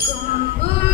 Boom.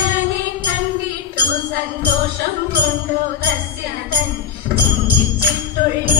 അങ്കണനെ കണ്ടിട്ടു സന്തോഷം കൊണ്ടു തസ്യ തൻ ചിന്തിച്ചിട്ടുള്ളിലുണ്ടായ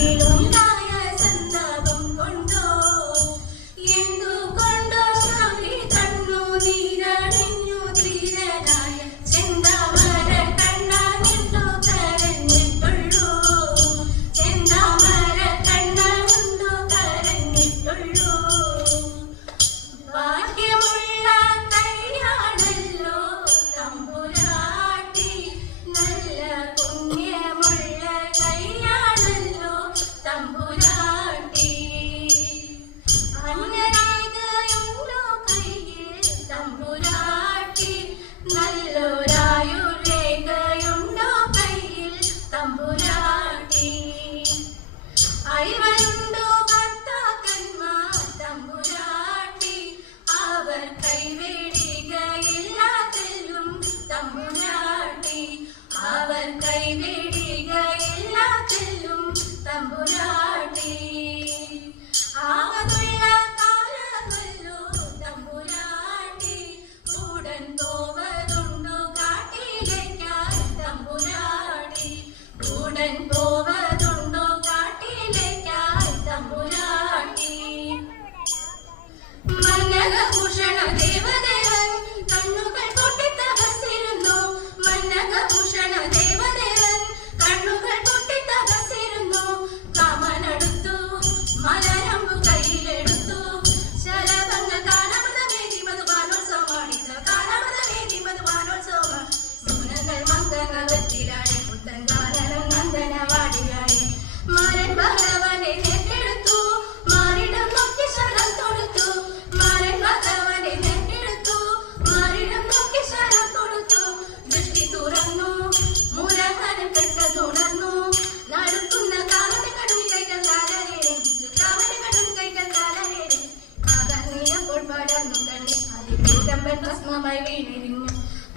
വീണെരിഞ്ഞു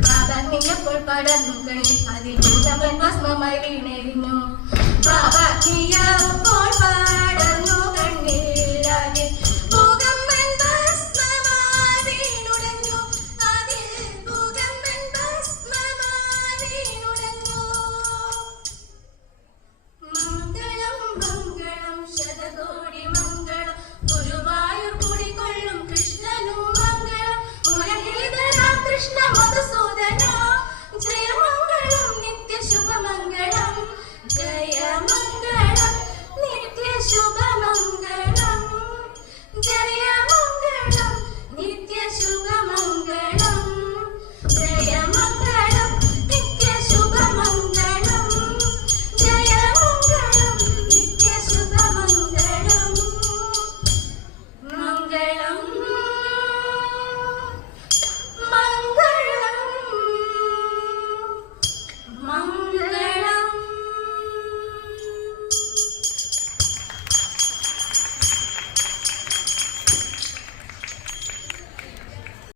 ബാബ നീയപ്പോൾ പടന്നു കഴി അതിനുള്ളവൻ ഭസ്മമായി വീണെരിഞ്ഞു ബാബ നീയപ്പോൾ